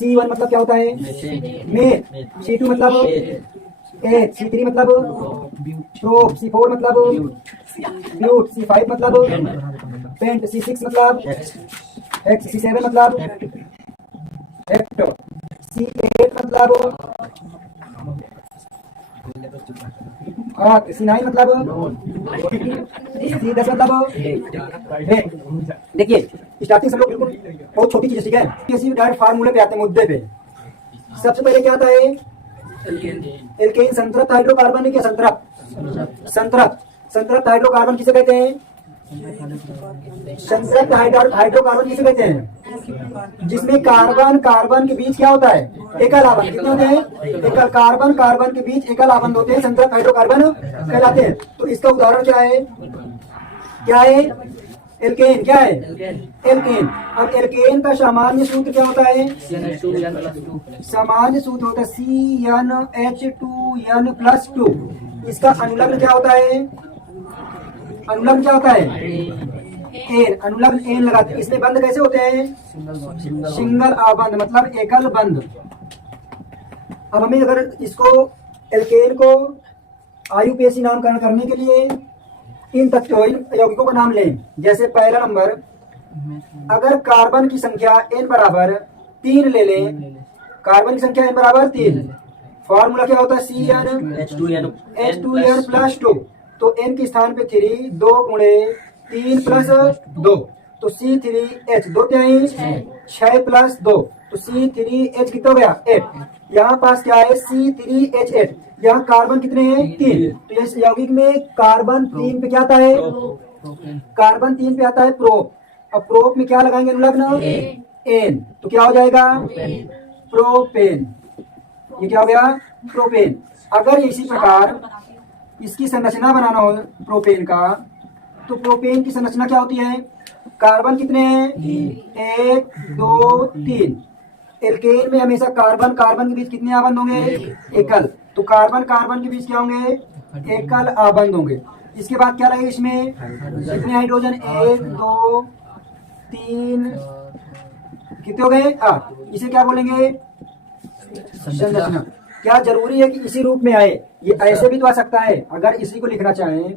C1 मतलब क्या होता है? मेल। C2 मतलब एच। C3 मतलब प्रोप। C4 मतलब ब्यूट। C5 मतलब पेंट। C6 मतलब एक्स। C7 मतलब हेक्टो। C8 मतलब हाथ। C9 मतलब C10 मतलब हेड। देखिए स्टार्टिंग से हम लोग बिल्कुल बहुत छोटी चीज, ठीक है, किसी डायरेक्ट फार्मूले पे आते हैं, मुद्दे पे। सबसे पहले क्या आता है? एल्केन। संतृप्त हाइड्रोकार्बन है क्या? संतृप्त। संतृप्त हाइड्रोकार्बन किसे कहते हैं? संतृप्त हाइड्रोकार्बन किसे कहते हैं? जिसमें कार्बन कार्बन के बीच क्या होता है? एकल आबंध। कितने होते हैं? एकल। कार्बन कार्बन के बीच एकल आबंध होते हैं, संतृप्त हाइड्रोकार्बन कहलाते हैं। तो इसका उदाहरण क्या है? क्या है? एल्केन। क्या है? एल्केन। अब एल्केन का सामान्य सूत्र क्या होता है? सामान्य सूत्र होता है CnH2n+2। इसका अनुलग्न क्या होता है? अनुलग्न क्या होता है? एन। अनुलग्न एन लगाते हैं। इसमें बंद कैसे होते हैं? सिंगल आबंध, मतलब एकल बंध। अब हमें अगर इसको एल्केन को आयुपेशी नामकरण करने के लिए इन तत्वों, इन यौगिकों का नाम लें। जैसे पहला नंबर, अगर कार्बन की संख्या n बराबर 3 ले लें, कार्बन की संख्या n बराबर 3, फॉर्मूला क्या होता है? CnH2n+2। तो n के स्थान पे 3, 2 गुणे 3 प्लस 2, तो C3H। 2 त्याई 6 प्लस 2, तो C3H कितना हो गया? 8। यहाँ पास क्या है? C3H8। यहाँ कार्बन कितने हैं? 3। तो इस यौगिक में कार्बन 3 पे क्या आता है? कार्बन 3 पे आता है प्रोप। अब प्रोप में क्या लगाएंगे? अनुलग्न एन। तो क्या हो जाएगा? प्रोपेन। ये क्या हो गया? प्रोपेन। अगर इसी प्रकार इसकी संरचना बनाना हो प्रोपेन का, तो प्रोपेन की संरचना क्या होती है? कार्बन कितने हैं? 1 2 3। एल्केन में हमेशा कार्बन कार्बन के बीच कितने आबंध होंगे? एकल। तो कार्बन कार्बन के बीच क्या होंगे? एकल आबंध होंगे। इसके बाद क्या लगेगा इसमें? कितने हाइड्रोजन? 1 2 3, कितने हो गए? 8। इसे क्या बोलेंगे? संरचना। क्या जरूरी है कि इसी रूप में आए? ये ऐसे भी तो आ सकता है। अगर इसी को लिखना चाहें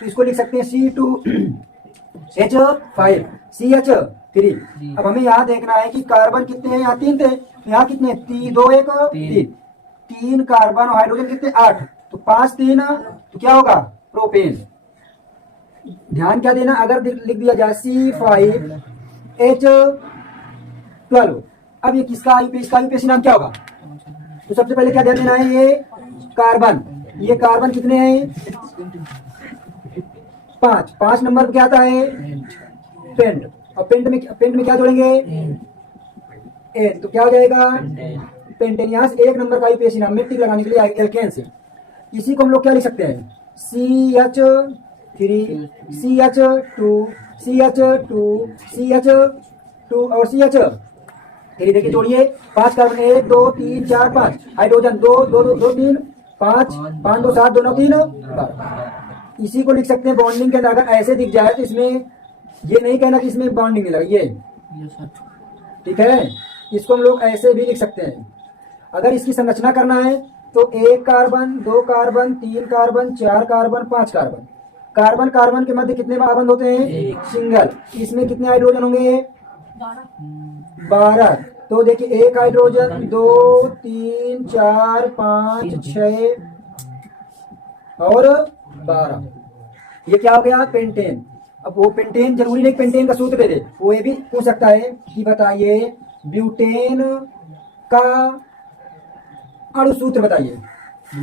तो इसको लिख सकते हैं C2H5 CH3। अब हमें यहाँ देखना है कि कार्बन कितने हैं? यहाँ 3 थे, यहाँ कितने? 3 2 1 3। 3 कार्बन और हाइड्रोजन कितने? 8। तो 5 3, तो क्या होगा? प्रोपेन। ध्यान क्या देना, अगर लिख दिया जाए C5H12, अब ये किसका आयुपेशी नाम क्या होगा? तो सबसे पहले क्या ध्यान देना है? ये कार्बन। ये कार्बन कितने हैं? 5। 5 नंबर पे क्या आता है? पेंट। और पेंट में क्या जोड़ेंगे? एन। तो क्या हो जाएगा? पेंटेन। यहाँ से 1 नंबर का आयुपेशी नाम में टिक लगाने के लिए एल्केन से। इसी को हम लोग क्या लिख सकते हैं? CH3 CH2 CH2 CH2 और CH3। देखिए जोड़िए, 5 कार्बन 1 2 3 4 5, हाइड्रोजन 2 2 2 2 3 5 5 2 7 2 9 3 12। इसी को लिख सकते हैं बॉन्डिंग के अंदर। अगर ऐसे दिख जाए तो इसमें ये नहीं कहना कि इसमें बॉन्डिंग नहीं लगी है, ठीक है। इसको हम लोग ऐसे भी लिख सकते हैं। अगर इसकी संरचना करना है तो 1 carbon 2 carbon 3 carbon 4 carbon 5 carbon. Carbon carbon के मध्य कितने आबंध होते हैं? सिंगल। इसमें कितने हाइड्रोजन होंगे? 12। तो देखिए 1 हाइड्रोजन 2 3 4 5 6 और 12। ये क्या हो गया? पेंटेन। अब वो पेंटेन जरूरी नहीं पेंटेन का सूत्र दे दे, वो ये भी पूछ सकता है कि बताइए ब्यूटेन का अणु सूत्र बताइए।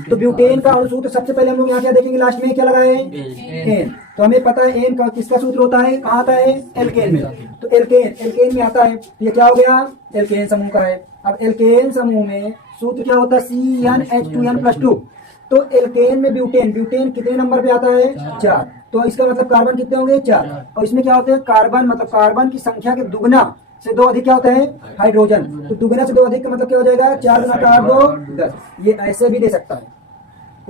तो ब्यूटेन का अणु सूत्र सबसे पहले हम लोग यहाँ क्या देखेंगे? लास्ट में क्या लगा है? एन। तो हमें पता है एन का किसका सूत्र होता है? कहाँ आता है? एल्केन में। तो एल्केन में आता है। ये क्या हो गया? एल्केन समूह का है। अब एल्केन समूह में सूत्र क्या होता है? CnH2n+2। तो एल्केन में ब्यूटेन कितने नंबर पे आता है? 4। तो इसका मतलब कार्बन कितने होंगे? 4। और इसमें क्या होते हैं? कार्बन मतलब कार्बन की संख्या के दुगना से 2 अधिक क्या होता है? हाइड्रोजन। तो दुगना से 2 अधिक का मतलब क्या हो जाएगा? 4 गुना 4 2 10। ये ऐसे भी दे सकता है।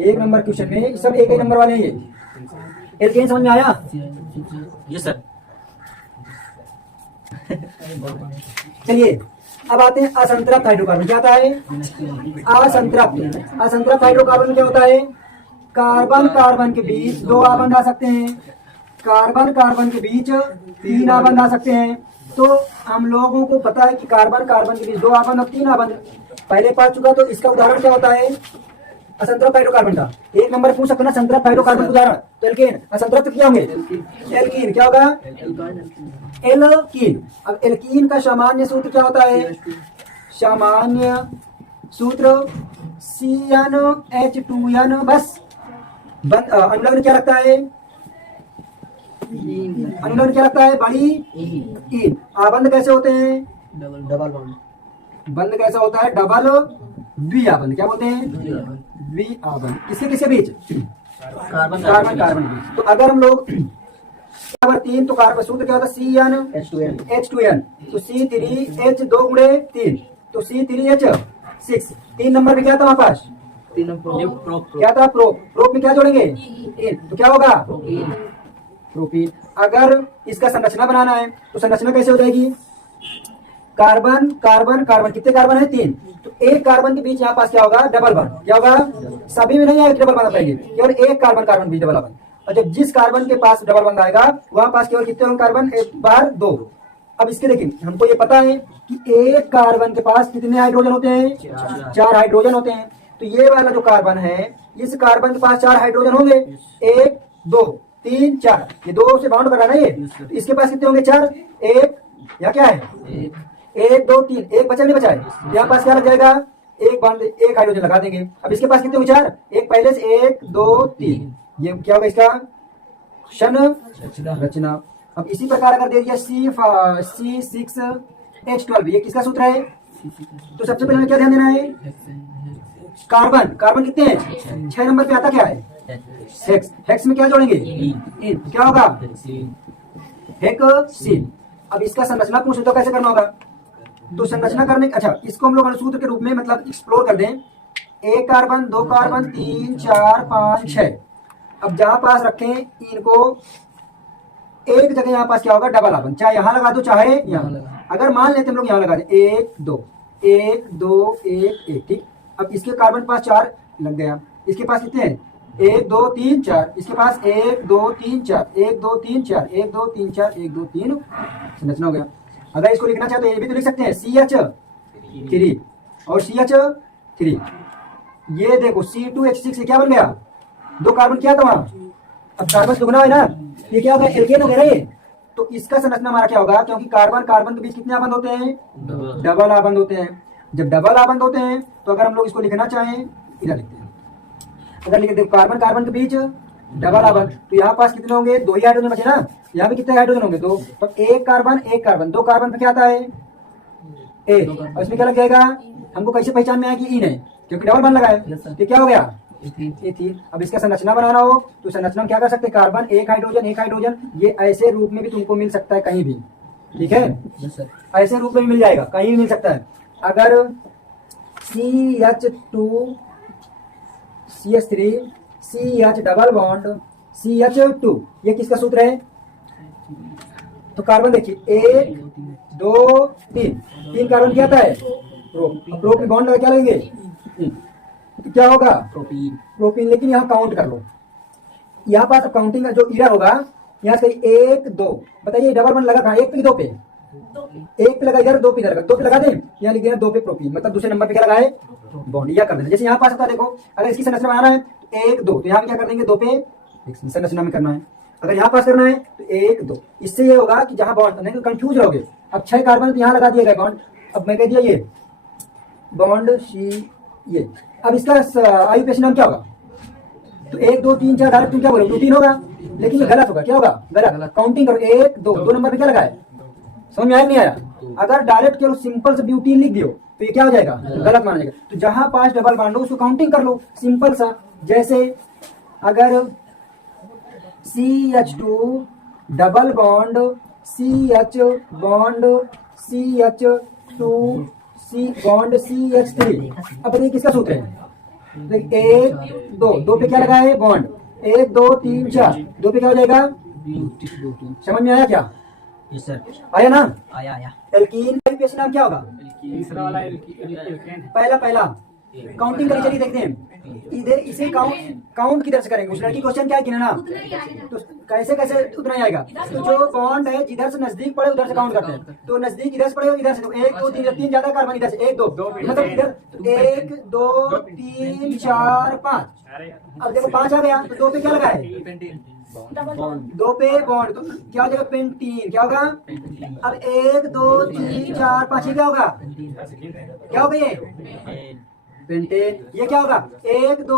1 नंबर क्वेश्चन में सब 1 नंबर वाले हैं। ये एल्केन समझ में आया? Yes sir. चलिए अब आते हैं असंतृप्त हाइड्रोकार्बन। क्या होता है? असंतृप्त। असंतृप्त हाइड्रोकार्बन क्या होता है? कार्बन कार्बन के बीच दो आबंध आ सकते हैं, कार्बन कार्बन के बीच तीन आबंध आ सकते हैं। तो हम लोगों को पता है कि कार्बन कार्बन के बीच दो आबंध और तीन आबंध पहले पा चुका। तो इसका उदाहरण क्या होता है असंतृप्त हाइड्रोकार्बन का? एक नंबर पूछ सकते ना संतृप्त हाइड्रोकार्बन का उदाहरण। तो एल्केन। असंतृप्त क्या होंगे? एल्कीन। क्या होगा? एल्कीन। अब एल्कीन का सामान्य सूत्र क्या होता है? सामान्य सूत्र CnH2n। बस अनुलग्न क्या लगता है? अनुलग्न क्या लगता है? बड़ी ईन। आबंध कैसे होते हैं? Double bond. बंध कैसा होता है? डबल द्विआबंध। क्या बोलते हैं? द्विआबंध। किसके किसके बीच? कार्बन कार्बन कार्बन के बीच। तो अगर हम लोग बराबर 3 तो कार्बन सूत्र क्या होता है? CnH2n। तो C3H 2 गुणे 3 तो C3H6। 3 नंबर पे क्या था हमारे पास? क्या था? प्रोप में क्या जोड़ेंगे? तो क्या होगा? प्रोपीन। अगर इसका संरचना बनाना है तो संरचना कैसे हो जाएगी? Carbon carbon carbon. कितने कार्बन है? 3। तो एक कार्बन के बीच यहाँ पास क्या होगा? Double bond. क्या होगा? सभी में नहीं आएगा डबल बॉन्ड पाएंगे, केवल एक कार्बन कार्बन बीच डबल बॉन्ड। और जब जिस कार्बन के पास डबल बॉन्ड आएगा वहां पास केवल कितने होंगे कार्बन? एक बार 2। अब इसके देखिए हमको ये पता है कि एक कार्बन के पास कितने हाइड्रोजन होते हैं? 4 हाइड्रोजन होते हैं। तो ये वाला जो कार्बन है इस कार्बन के पास 4 हाइड्रोजन होंगे। 1 2 3 4। ये 2 से बाउंड कर रहा है ना ये। तो इसके पास कितने होंगे? 4। 1 या क्या है? 1 2 3। एक बचा नहीं बचा है? यहाँ पास क्या लग जाएगा? एक बाउंड एक हाइड्रोजन लगा देंगे। अब इसके पास कितने होंगे? 4। एक पहले से 1 2 3। ये क्या होगा इसका? क्षण रचना। अब इसी प्रकार अगर दे दिया C6H12 ये किसका सूत्र है? तो सबसे पहले हमें क्या ध्यान देना है? कार्बन। कार्बन कितने हैं? 6 नंबर पे आता क्या है? हेक्स। हेक्स में क्या जोड़ेंगे? इन। क्या होगा? हेक्सीन। अब इसका संरचना पूछे तो कैसे करना होगा? तो संरचना करने अच्छा इसको हम लोग अणुसूत्र के रूप में मतलब एक्सप्लोर कर दें। 1 कार्बन 2 कार्बन 3 4 5 6। अब जहां पास रखें इनको एक जगह यहाँ पास क्या होगा? डबल आबंध। चाहे यहाँ लगा दो चाहे यहाँ। अगर मान लेते हम लोग यहाँ लगा दें 1 2 1 2 1 1। ठीक। अब इसके कार्बन पास 4 लग गया। इसके पास कितने हैं? 1 2 3 4। इसके पास 1 2 3 4 1 2 3 4 1 2 3 4 1 2 3 संरचना हो गया। अगर इसको लिखना चाहे तो ये भी तो लिख सकते हैं CH3 और CH3। ये देखो C2H6 से क्या बन गया? 2 कार्बन क्या था वहां? अब कार्बन दुगना है ना, ये क्या होगा? एल्केन हो गया ये। तो इसका संरचना हमारा क्या होगा? क्योंकि कार्बन कार्बन के बीच कितने आबंध होते हैं? डबल आबंध होते हैं। जब डबल आबंध होते हैं तो अगर हम लोग इसको लिखना चाहें इधर लिखते हैं। अगर लिखते कार्बन कार्बन के बीच डबल आबंध तो यहाँ पास कितने होंगे? 2 ही हाइड्रोजन बचे ना। यहाँ भी कितने हाइड्रोजन होंगे? 2। तो एक कार्बन 2 कार्बन पे क्या आता है? ए। और इसमें क्या लग जाएगा? हमको कैसे पहचान में आएगी? इन है क्योंकि डबल बॉन्ड लगा है। तो क्या हो गया? एथीन। अब इसका संरचना बनाना हो तो संरचना क्या कर सकते हैं? कार्बन एक हाइड्रोजन। ये ऐसे रूप में भी तुमको मिल सकता है कहीं भी। ठीक है, ऐसे रूप में भी मिल जाएगा, कहीं भी मिल सकता है। अगर CH2 CH3 CH double bond CH2 ये किसका सूत्र है? तो कार्बन देखिए 1 2 3 कार्बन क्या आता है? प्रोप में बॉन्ड लगा क्या लगेंगे? तो क्या होगा? प्रोपीन। लेकिन यहाँ काउंट कर लो। यहाँ पास काउंटिंग का जो इरर होगा यहाँ से 1 2 बताइए डबल बॉन्ड लगा कहाँ? 1 पे 2 पे? 1 पे लगा इधर, 2 पे इधर, 2 पे लगा दें। यहाँ लिख देना 2 पे प्रोपीन, मतलब दूसरे नंबर पे क्या लगाए? बॉन्ड। या कर देना जैसे यहाँ पास होता है। देखो अगर इसकी संरचना बनाना है 1 2 तो यहाँ क्या कर देंगे? 2 पे संरचना में करना है। अगर यहाँ पास करना है तो 1 2। इससे ये होगा कि जहाँ बॉन्ड नहीं तो कंफ्यूज रहोगे। अब 6 कार्बन तो यहाँ लगा दिया गया बॉन्ड। अब मैं कह दिया ये बॉन्ड C ये। अब इसका आईयूपीएसी नाम क्या होगा? तो 1 2 3 4 डायरेक्ट तुम क्या बोलोगे? ब्यूटीन होगा। लेकिन ये गलत होगा। क्या होगा? गलत। काउंटिंग करो 1 2 नंबर पे क्या लगा है? समझ में आया नहीं आया? अगर डायरेक्ट केवल सिंपल से ब्यूटीन लिख दियो तो ये क्या हो जाएगा? गलत माना जाएगा। तो जहां पास डबल बॉन्ड हो उसको काउंटिंग कर लो सिंपल सा। जैसे अगर CH2 double bond CH bond CH2 C bond CH3। अब देखिए किसका सूत्र है? 1 2 पे क्या लगा है? बॉन्ड। 1 2 3 4 2 पे क्या हो जाएगा? समझ में आया क्या? Yes sir. आया ना? आया। एल्कीन का नाम क्या होगा? तीसरा वाला एल्केन है। पहला पहला काउंटिंग करके चलिए देखते हैं इधर इसे काउंट किधर से करेंगे। उस लड़की क्वेश्चन क्या है गिनना, तो कैसे कैसे उतना ही आएगा। तो जो बॉन्ड है जिधर से नजदीक पड़े उधर से काउंट करते हैं। तो नजदीक इधर से पड़े इधर से, तो 1 2 3 तीन ज्यादा कार्बन इधर से 1 2 मतलब इधर 1 2 3 4 5। अब देखो 5 आ गया तो 2 पे क्या लगा है, 2 पे बॉन्ड, तो क्या हो जाएगा पेंटीन। क्या होगा अब 1 2 3 4 5 ये क्या होगा, क्या होगा ये पेंटेन। ये क्या होगा 1 2।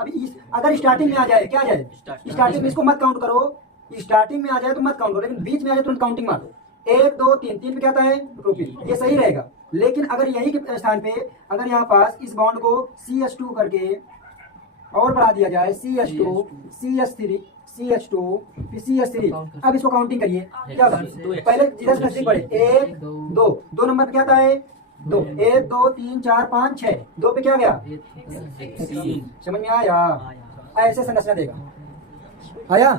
अभी अगर स्टार्टिंग में आ जाए क्या आ जाए, स्टार्टिंग में इसको मत काउंट करो, स्टार्टिंग में आ जाए तो मत काउंट करो, लेकिन बीच में आ जाए तुरंत काउंटिंग मारो। 1 2 3 3 पे क्या आता है प्रोपीन, ये सही रहेगा। लेकिन अगर यही के स्थान पे अगर यहाँ पास इस बॉन्ड को CH2 करके और बढ़ा दिया जाए CH2 CH3 CH2 फिर CH3, अब इसको काउंटिंग करिए क्या होगा। पहले जिधर से नजदीक पड़े 1 2 2 नंबर पे क्या आता है 2 1 2 3 4 5 6 2 पे क्या गया, समझ में आया। ऐसे संरचना देगा, आया।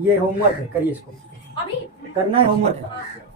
ये होमवर्क है, करिए इसको, करना है होमवर्क है।